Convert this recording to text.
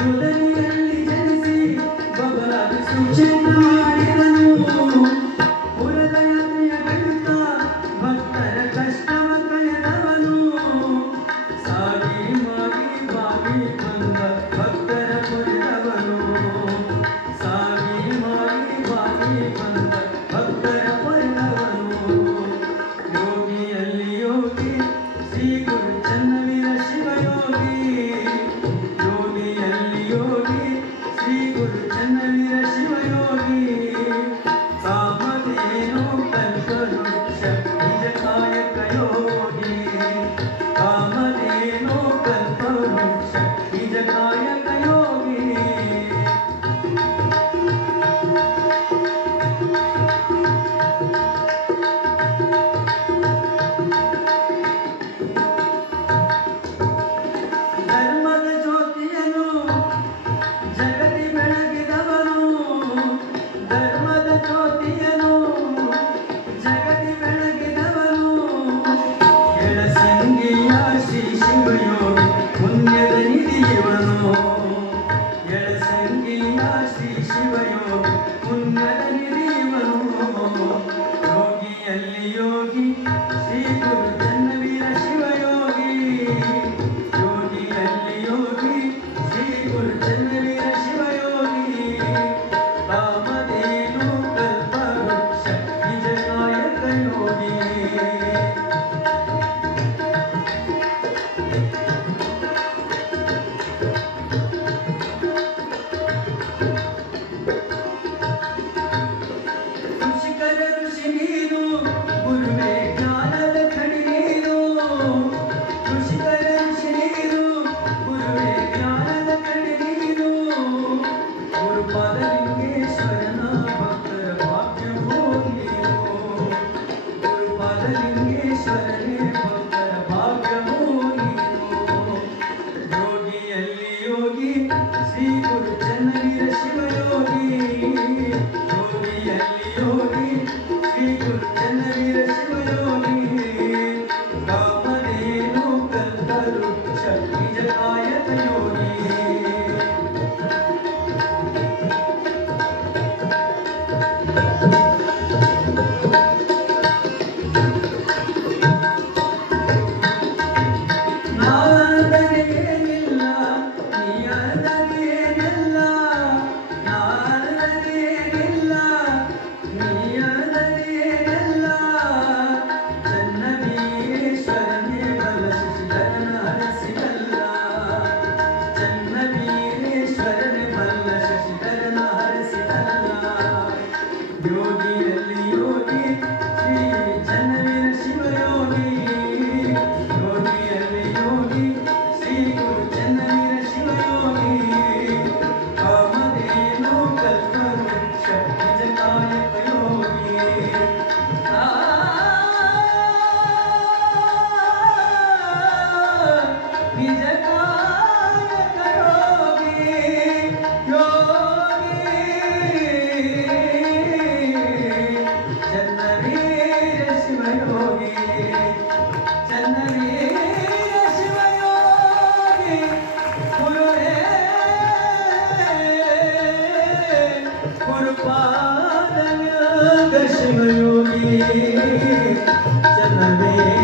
Thank you. 嗯 पादन दशमयोगी जनमे